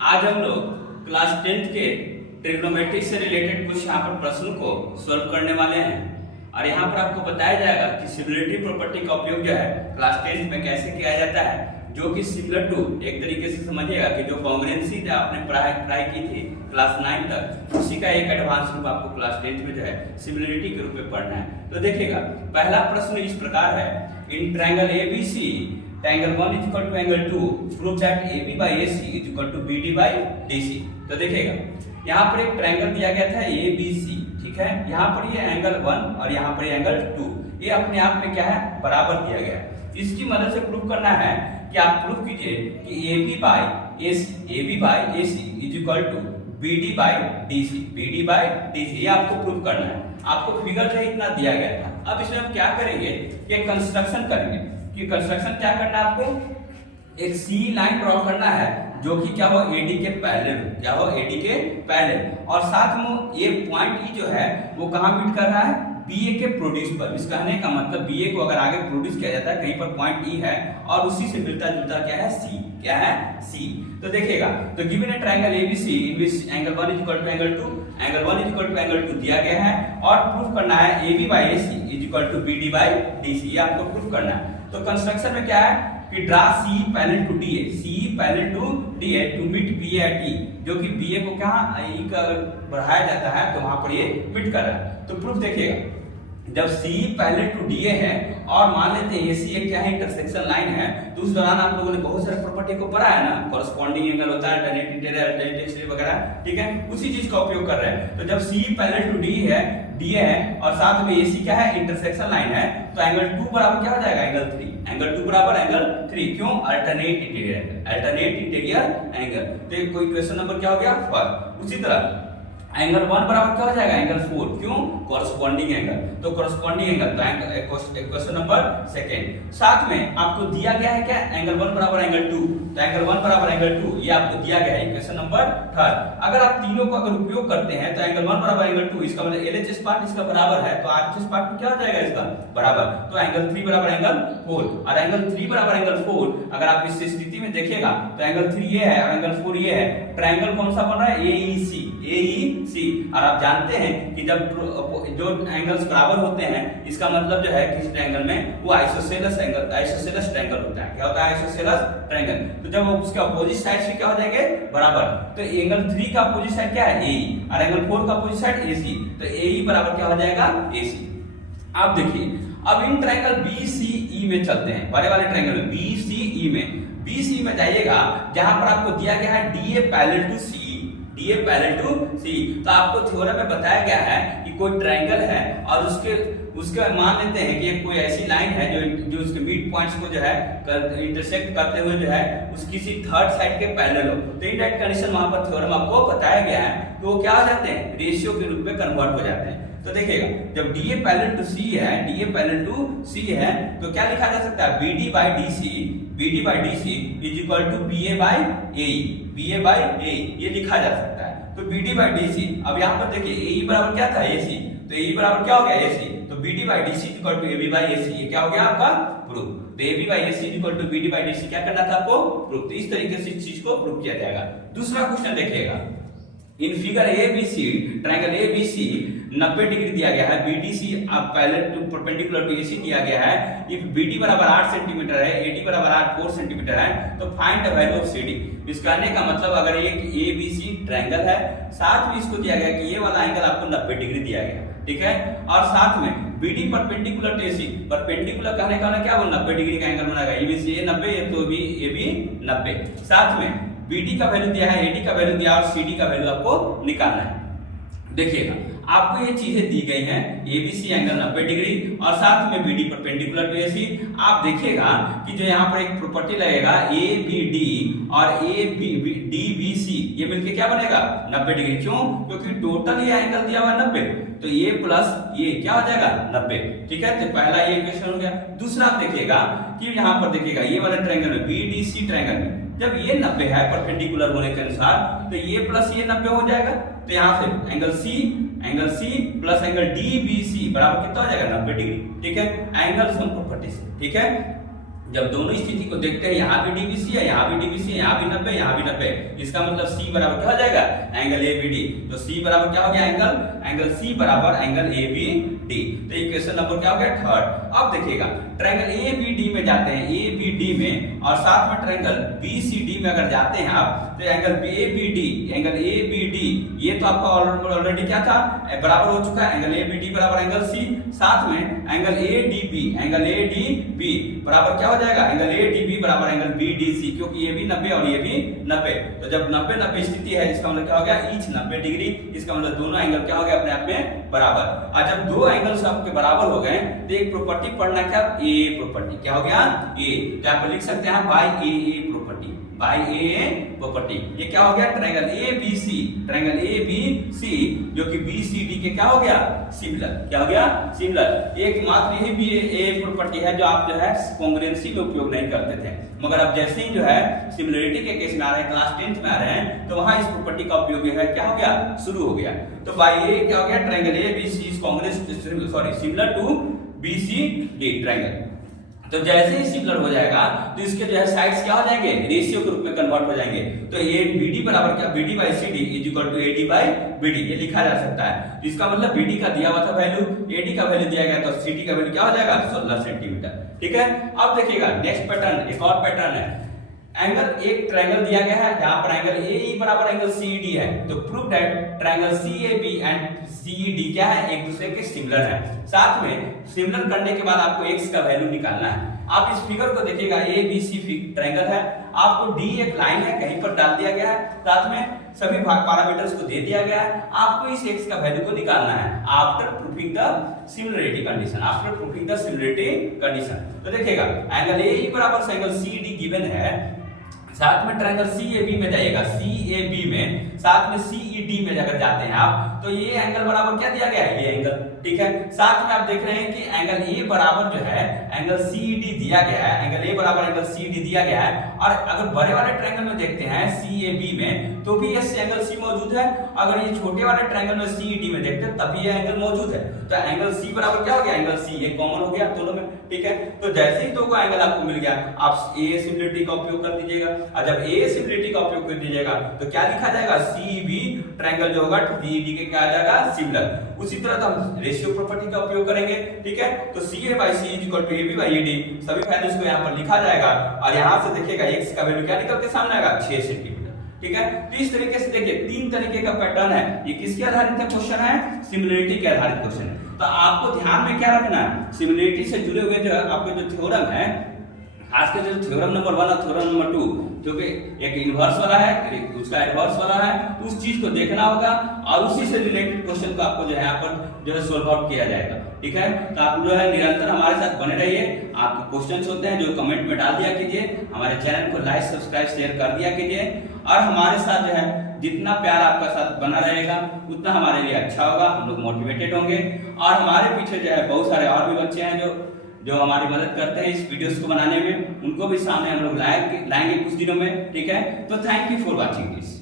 आज हम लोग क्लास 10th के ट्रिग्नोमेट्री से रिलेटेड कुछ यहाँ पर प्रश्न को सॉल्व करने वाले हैं और यहाँ पर आपको बताया जाएगा कि सिमिलरिटी प्रॉपर्टी का उपयोग जो है क्लास 10th में कैसे किया जाता है, जो कि सिमिलर टू एक तरीके से समझिएगा कि जो कॉन्ग्रुएंसी आपने पढ़ाई की थी क्लास 9 तक, उसी का एक एडवांस रूप आपको क्लास 10th में जो है सिमिलरिटी के रूप में पढ़ना है। तो देखिएगा पहला प्रश्न इस प्रकार है, in triangle ABC triangle 1 is equal to angle 2 prove that AB by AC is equal to BD by DC। तो देखिएगा यहाँ पर एक ट्रायंगल दिया गया था ABC, ठीक है। यहाँ पर ये एंगल 1 और यहाँ पर एंगल 2, ये अपने आप में क्या है, बराबर दिया गया है। इसकी मदद से प्रूव करना है कि आप प्रूव कीजिए कि AB by AC is equal to BD by DC, ये आपको प्रूव करना है। आपको फिगर जो है इतना दिया गया था। अब इसमें हम क्या करेंगे कि कंस्ट्रक्शन करेंगे कि कंस्ट्रक्शन क्या करना है, आपको एक सी लाइन ड्रॉ करना है जो कि क्या हो, एडी के पैरेलल, और साथ में ये पॉइंट ई जो है वो कहां मीट कर रहा है, बीए के प्रोड्यूस पर। इस कहने का मतलब बीए को अगर आगे प्रोड्यूस किया जाता है कहीं पर पॉइंट ई है और उसी से मिलता जुलता क्या है, सी। तो देखिएगा, तो given a triangle ABC in which angle 1 is equal to angle 2, angle 1 is equal to angle 2 दिया गया है और प्रूफ करना है AB by AC is equal to BD by DC, ये आपको प्रूफ करना है। तो कंस्ट्रक्शन में क्या है कि draw C parallel to DA to meet BA at E, जो कि BA को क्या E का बढ़ाया जाता है तो वहां पर ये मीट कर रहा है। तो प्रूफ देखिएगा, जब C पैरेलल टू DA है और मान लेते हैं AC एक क्या है, इंटरसेक्शन लाइन है, तो उस दौरान आप लोगों ने बहुत सारे प्रॉपर्टी को पढ़ा है ना, कॉरस्पॉन्डिंग एंगल होता है, अल्टरनेट इंटीरियर, अल्टरनेट एक्सटीरियर वगैरह, ठीक है, उसी चीज का उपयोग कर रहे हैं। तो जब C पैरेलल टू DA है और साथ में AC क्या है, इंटरसेक्शन लाइन है, तो एंगल 2 बराबर क्या हो जाएगा, एंगल 3। एंगल 2 बराबर एंगल 3, क्यों, अल्टरनेट इंटीरियर एंगल। तो कोई क्वेश्चन नंबर क्या हो गया, फर्स्ट। उसी तरह एंगल 1 बराबर क्या हो जाएगा, एंगल 4, क्यों, कॉरस्पॉन्डिंग एंगल। तो कॉरस्पॉन्डिंग एंगल, तो क्वेश्चन नंबर सेकंड। साथ में आपको दिया गया है क्या, एंगल 1 बराबर एंगल 2, तो एंगल 1 बराबर एंगल 2 ये आपको दिया गया है क्वेश्चन नंबर थर्ड। अगर आप तीनों को अगर उपयोग करते हैं तो एंगल 1 बराबर एंगल 2, इसका मतलब LHS पार्ट इसका बराबर है तो RHS पार्ट में क्या हो जाएगा, इसका बराबर। तो एंगल 3 बराबर एंगल 4 और एंगल 3 बराबर एंगल 4, अगर आप इस स्थिति में देखिएगा तो एंगल 3 ये है और एंगल 4 ये है। ट्रायंगल कौन सा बन रहा है, AEC। और आप जानते हैं कि जब जो एंगल्स बराबर होते हैं इसका मतलब जो है किस ट्रायंगल में वो आइसोसेलेस ट्रायंगल होता है। क्या होता है, आइसोसेलेस ट्रायंगल। तो जब उसके अपोजिट साइड से क्या हो जाएंगे, बराबर। तो एंगल 3 का अपोजिट साइड क्या है, AE, और एंगल 4 का अपोजिट साइड AC, तो AE बराबर क्या हो जाएगा, AC। आप देखिए, अब इन ट्रायंगल BCE में चलते हैं, बड़े वाले ट्रायंगल में BCE में जाइएगा जहां पर आपको दिया गया है DA पैरेलल टू C। तो आपको थ्योरम में बताया गया है कि कोई ट्रायंगल है और उसके मान लेते हैं कि कोई ऐसी लाइन है जो उसके मिड पॉइंट्स को जो है इंटरसेक्ट करते हुए जो है उस किसी थर्ड साइड के पैरेलल हो। तो इन दैट कंडीशन वहां पर थ्योरम आपको बताया गया है, तो वो क्या हो जाते हैं, रेशियो के रूप में कन्वर्ट हो जाते हैं। तो देखिएगा, जब DA पैरेलल टू C है तो क्या लिखा जा सकता है, BD by DC is equal to BA by AE, ये लिखा जा सकता है। तो BD by DC, अब यहाँ पर देखिए AE बराबर क्या था, AC, तो AE बराबर क्या हो गया, AC, तो BD by DC equal to AB by AC, ये क्या हो गया आपका प्रूफ। तो AB by AC equal to BD by DC क्या करना था आपको, प्रूफ। तो इस तरीके से इस चीज को प्रूफ किया जाएगा। दूसरा क्वेश्चन देखिएगा, in figure ABC triangle ABC 90 degree दिया गया है, BDC parallel to perpendicular to AC दिया गया है। इफ BD बराबर 8 सेंटीमीटर है, AD बराबर 4 सेंटीमीटर है, तो find the value of CD। इस कहने का मतलब अगर ये ABC ट्रायंगल है, साथ में इसको दिया गया कि ये वाला एंगल आपको 90 डिग्री दिया गया, ठीक है, और साथ में BD perpendicular to AC, perpendicular कहने का क्या, वो 90 डिग्री का एंगल बनाएगा। ये 90 है तो ये भी 90। साथ में BD का वैल्यू दिया है, AD का वैल्यू दिया और CD का वैल्यू आपको निकालना है। देखिएगा, आपको ये चीजें दी गई हैं, ABC एंगल 90 डिग्री और साथ में BD परपेंडिकुलर टू AC। आप देखिएगा कि जो यहाँ पर एक प्रॉपर्टी लगेगा ABD और ADBC, ये मिलके क्या बनेगा, 90 डिग्री। क्यों, क्योंकि टोटल ये एंगल दिया हुआ है 90, तो ये प्लस ये क्या हो जाएगा, 90, ठीक है। तो पहला ये इक्वेशन हो गया। दूसरा आप देखिएगा कि यहाँ पर देखिएगा ये वाला ट्रायंगल में, BDC ट्रायंगल में जब ये 90 है परपेंडिकुलर होने के अनुसार, तो ये प्लस ये 90 हो जाएगा। तो यहाँ से angle C plus angle DBC बराबर कितना हो जाएगा, 90 डिग्री, ठीक है, एंगल सम प्रॉपर्टी से, ठीक है। जब दोनों स्थिति को देखते हैं, यहाँ भी डीबीसी है, यहाँ भी डीबीसी है, यहाँ भी 90, यहाँ भी 90, इसका मतलब सी बराबर क्या हो जाएगा, एंगल एबीडी। तो सी बराबर क्या हो गया, एंगल सी बराबर एंगल एबीडी। तो इक्वेशन नंबर क्या हो गया, थर्ड। अब देखिएगा ट्रायंगल एबीडी में जाते हैं, एबीडी में, और साथ में ट्रायंगल बीसीडी में अगर जाते हैं आप, तो एंगल एबीडी ये तो आपका ऑलरेडी क्या था, बराबर हो चुका है, एंगल एबीडी बराबर एंगल सी। साथ में एंगल एडीबी बराबर क्या हो जाएगा, एंगल एडीबी बराबर एंगल बीडीसी, क्योंकि ये भी 90 और ये भी 90। तो जब 90-90 स्थिति है, इसका मतलब क्या हो गया, ईच 90 डिग्री, इसका मतलब दोनों एंगल क्या हो गया, अपने आप में बराबर। और जब दो एंगल्स आपके बराबर हो गए, तो एक प्रॉपर्टी पढ़ना क्या, ए प्रॉपर्टी। क्या हो गया, ए। तो आप लिख सकते हैं bye a property, bye a property. ये क्या हो गया, ट्रायंगल एबीसी जो कि बीसीडी के क्या हो गया, सिमिलर। क्या हो गया, सिमिलर। एकमात्र यही भी ए प्रॉपर्टी है जो आप जो है कॉन्ग्रुएंसी में उपयोग नहीं करते थे, मगर अब जैसे ही जो है सिमिलरिटी के केस में आ रहे हैं, क्लास 10th में आ रहे हैं, तो वहां इस प्रॉपर्टी का उपयोग है क्या हो गया, शुरू हो गया। तो बाय ए क्या हो गया, triangle ABC is similar to BCD triangle. तो जैसे ही सिमिलर हो जाएगा, तो इसके जो है साइड्स क्या हो जाएंगे, रेशियो के रूप में कन्वर्ट हो जाएंगे। तो ये बीडी बराबर क्या, BD by CD is equal to AD by BD, ये लिखा जा सकता है। इसका मतलब बीडी का दिया हुआ था वैल्यू, एडी का वैल्यू दिया गया, तो सीडी का वैल्यू क्या हो जाएगा, 16 सेंटीमीटर। ठीक है। अब देखिएगा नेक्स्ट पैटर्न, एक और पैटर्न है। एंगल, एक ट्रायंगल दिया गया है जहां पर एंगल एई बराबर एंगल सीईडी है, तो prove that triangle CAB and CED क्या है, एक दूसरे के सिमिलर है। साथ में सिमिलर करने के बाद आपको एक्स का वैल्यू निकालना है। आप इस फिगर को देखिएगा, ए बी सी ट्रायंगल है, आपको डी एक लाइन है कहीं पर डाल दिया गया है, साथ में सभी पैरामीटर्स को दे दिया गया है। आपको इस एक्स का वैल्यू को निकालना है after proving the similarity condition. तो देखिएगा एंगल ए बराबर एंगल सी डी गिवन है, साथ में ट्रायंगल सीएबी में जाइएगा, सीएबी में साथ में सीईडी में अगर जाते हैं आप, तो ये एंगल बराबर क्या दिया गया है, ये एंगल। ठीक है। साथ में आप देख रहे हैं कि एंगल ए बराबर जो है एंगल सीईडी दिया गया है, एंगल ए बराबर एंगल सीईडी दिया गया है। और अगर बड़े वाले ट्रायंगल में देखते हैं सीएबी में, तो भी ये एंगल सी मौजूद है। अगर ये छोटे वाले ट्रायंगल में सीईडी में देखते हैं, तभी ये एंगल मौजूद है। तो एंगल सी बराबर क्या हो गया, एंगल सी, ये कॉमन हो गया दोनों में। ठीक है। तो जैसे ही दो का एंगल आपको मिल गया, आप ए सिमिलरिटी का उपयोग कर दीजिएगा। और जब ए सिमिलरिटी का उपयोग कर दीजिएगा, तो क्या लिखा जाएगा, सीबी ट्रायंगल जो होगा बीडी के क्या आ जाएगा, सिमिलर। उसी तरह तो हम रेशियो प्रॉपर्टी का उपयोग करेंगे। ठीक है। तो C A by C is equal to A B by A D, सभी वैल्यूज को यहाँ पर लिखा जाएगा। और यहाँ से देखिएगा एक्स का वैल्यू क्या निकल के सामने आएगा, 6 सेंटीमीटर। ठीक है। तो इस तरीके से देखिए 3 तरीके का पैटर्न है। ये किसके आधारित क्वेश्चन है, सिमिलरिटी के आधारित क्वेश्चन है। तो आपको ध्यान में क्या रखना है, सिमिलरिटी से जुड़े हुए जो आपके जो थ्योरम है, खास कर जो थ्योरम नंबर 1 और थ्योरम नंबर 2, क्योंकि एक इनवर्स वाला है, उसका एडवर्स वाला है, उस चीज को देखना होगा और उसी से रिलेटेड क्वेश्चन को आपको जो है यहाँ पर जो है सोल्व आउट किया जाएगा। ठीक है। तो आप जो है निरंतर हमारे साथ बने रहिए। आपके क्वेश्चंस होते हैं जो कमेंट में डाल दिया कीजिए, हमारे चैनल को लाइक सब्सक्राइब शेयर कर दिया कीजिए, और हमारे साथ जो है जितना प्यार आपका साथ बना रहेगा उतना हमारे लिए अच्छा होगा, हम लोग मोटिवेटेड होंगे। और हमारे पीछे जो है बहुत सारे और भी बच्चे हैं जो हमारी मदद करते हैं इस वीडियोस को बनाने में, उनको भी सामने हम लोग लाएंगे कुछ दिनों में। ठीक है। तो thank you for watching this.